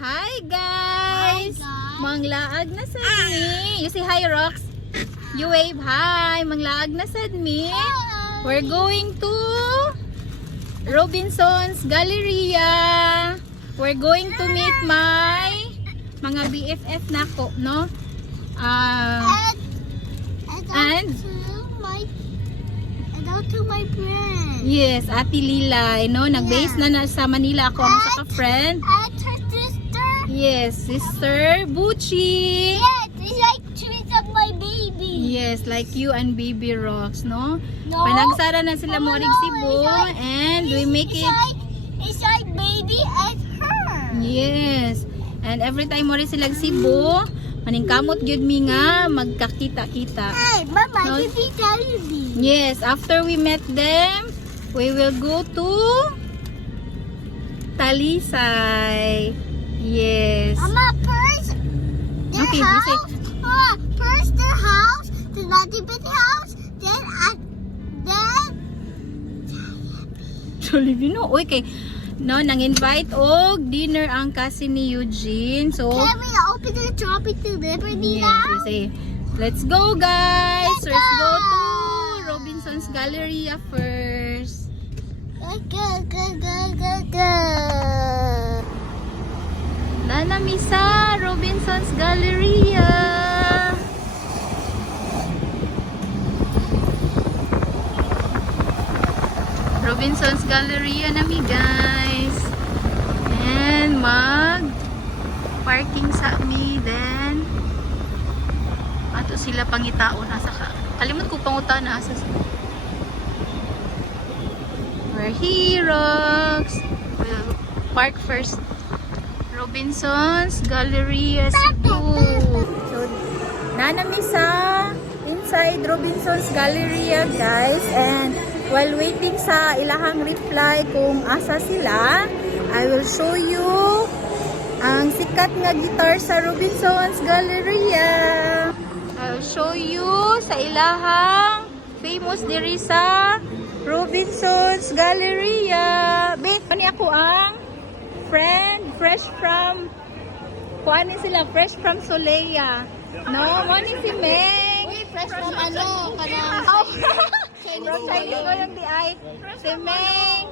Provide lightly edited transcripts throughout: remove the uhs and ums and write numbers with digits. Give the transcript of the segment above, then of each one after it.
Hi guys! Manglaag na sad me. You say hi, Rox. You wave hi. Manglaag na sad me. We're going to Robinson's Galleria. We're going to meet my mga BFF nako, no? And to my friend. yes, Ate Lilay, no? Nag-base na sa Manila ako ang sa ka-friend. And her sister. Yes, Sister Buchi. Yes, it's like twins of my baby. Yes, like you and Baby Rox, no? No. Panagsara na sila mo ring no, Cebu it's like- and we make it. It's like baby and her. Yes. And every time mo rin silang Cebu, maningkamot gyud mi nga magkakita-kita. Hey, Mama, No. give me Jollibee. Yes, after we met them, we will go to Talisay. Yes. Mama, first their Okay, you house. say. Mama, first their house, the nativity house, then Jollibee no. Uy, kay no, nang-invite og dinner ang cousin ni Eugene. So, can we open the tropic delivery yes, now? we say, let's go guys. Let's Let's go go. to Robinson's Galleria first. Go, go, go, go, go. Nanami sa Robinson's Galleria. Robinson's Galleria nami guys. And parking sa mi then ato sila pangitaon asa ka. Kalimot ko pangutan asa sila. We're here, Rox. We'll park first. Robinson's Galleria Cebu. So, nanami sa inside Robinson's Galleria guys, and while waiting sa ilahang reply kung asa sila, I will show you ang sikat nga guitar sa Robinson's Galleria. I will show you sa ilahang famous diri sa Robinson's Galleria. Be, ani ako ang friend, fresh from kuanin sila, fresh from Solea. No, morning si Meng. Fresh from ano, kanang Oh, from Chinese ko yung di ay. Si Meng,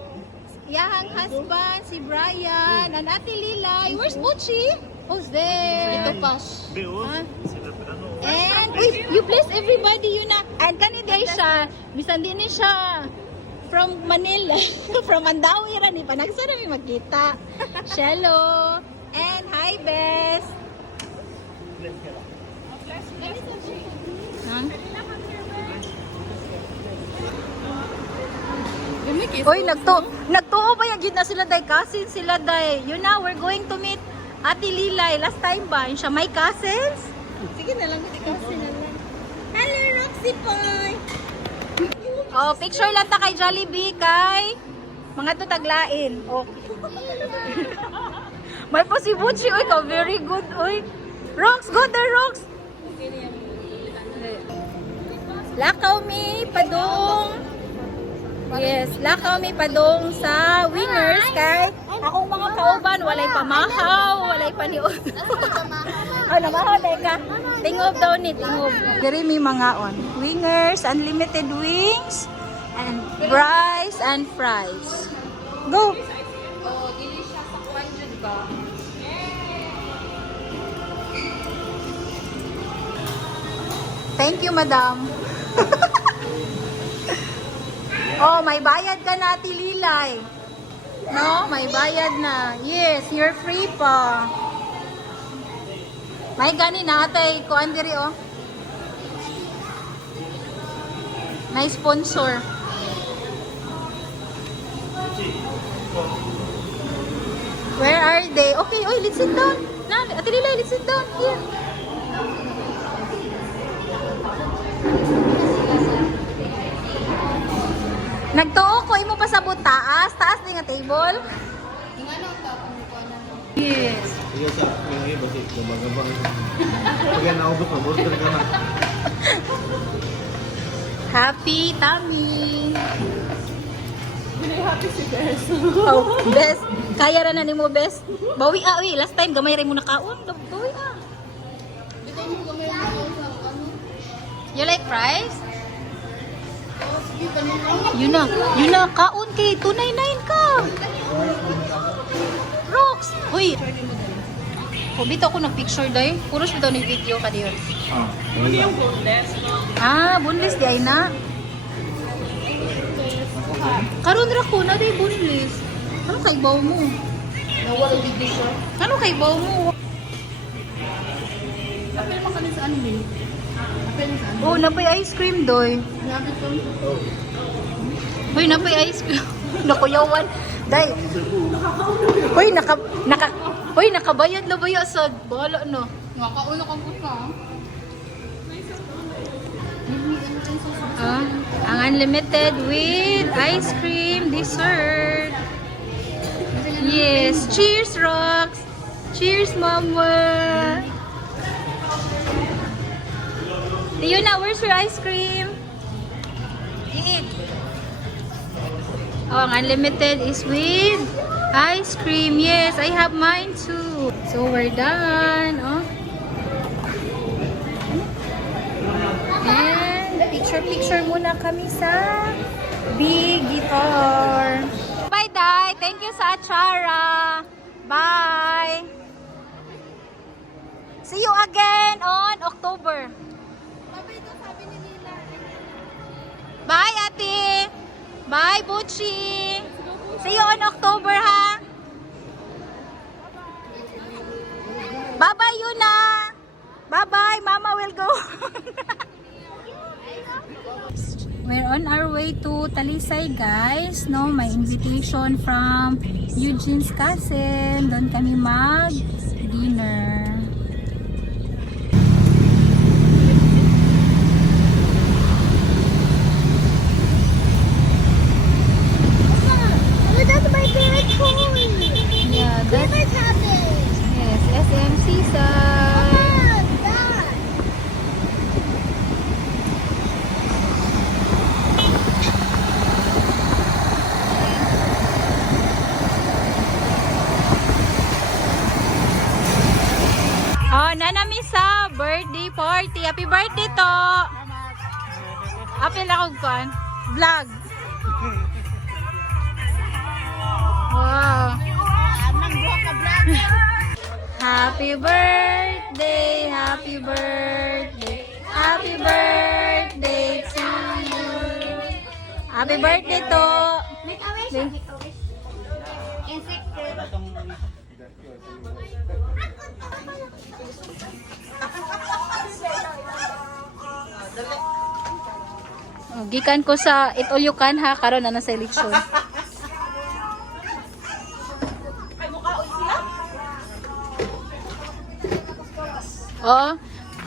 yahang husband, si Brian, and Ate Lilay. Where's Buchi? Who's there? Ito pas. Huh? And, uy, you bless everybody yun na. And kanina siya, bisan din ni siya from Manila, from Mandawi rin, panagsa namin magkita. Hello. And hi, Bess. Huh? Uy, nagtuo ba yung na sila day cousins sila day. You know, we're going to meet Ate Lilay. Last time ba? Yun siya, may cousins? Sige na lang, kasi na lang. Hello, Roxy Boy! Oh, picture lang ta kay Jollibee, kay mga to taglain. Oh. May pa si Buchi, uy, ka very good, uy. Rox, go there, Rox. Lakaw mi padung. Yes, lakaw mi padung sa Wingers kay akong mga kauban walay pamahaw, walay paniod. Oh, namahaw dai ka. Tingob daw ni, tingob. Diri mi mga on. Wingers, unlimited wings and rice and fries. Go. Oh, dili siya sa kuwan jud ba? Thank you, madam. Oh, may bayad ka na, Ate Lilay. No, may bayad na. Yes, you're free pa. May gani na, ate. Kuan diri, oh. May sponsor. Where are they? Okay, oy, let's sit down. Na, Ate Lilay, let's sit down. Here. Nagtuo ko imo pa sa taas, taas din nga table. Yes. Iya sa yung iba si gabang-gabang. Pag naubos na burger ka na. Happy tummy. Happy si Bess. Oh, best. Kaya ra na ni mo, best. Bawi uy. Last time, gamay rin mo nakaon. Bawi You like fries? Yun na, kaon kay 299 ka. Rocks. Uy. Bito ako nag-picture day. Puros bito ni video ka diyon. Boneless di ay na. Karon ra ko na day boneless. Ano kay baw mo? Ano kay baw mo? Apel mo kami sa ano din? Apel sa ano? Oh, napay ice cream doy. Lapit ko. Uy, napay ice cream. Nakuyawan. Day. Uy, nakabayad na ba ya sa bala no? Nakaulo kang puta. Ang unlimited with ice cream dessert. Yes. Cheers, Rox. Cheers, Mama. Yuna, where's your ice cream? Eat. Oh, ang unlimited is with ice cream. Yes, I have mine too. So we're done. Oh. And picture muna kami sa big guitar. Bye, Day. Thank you sa Achara. Bye. See you again on October. Bye, Ate. Bye, Buchi. See you on October, ha? Bye-bye, Yuna. Bye-bye. Mama will go. We're on our way to Talisay, guys. No, may invitation from Eugene's cousin. Doon kami mag-dinner. Oh, that's my favorite toy. Yeah, that's Favorite habit. yes, SM Seaside. Mom, Dad. Oh, nanami sa birthday party. Happy birthday to. Happy lang kuan. Vlog. Wow. Happy birthday, happy birthday, happy birthday to you. Happy birthday to. Make a wish. Make a wish. In secret. Oh, gikan ko sa It All You Can ha karon na sa election. Oh,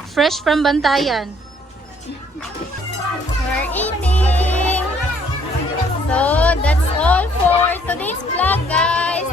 fresh from Bantayan. We're eating. So, that's all for today's vlog, guys.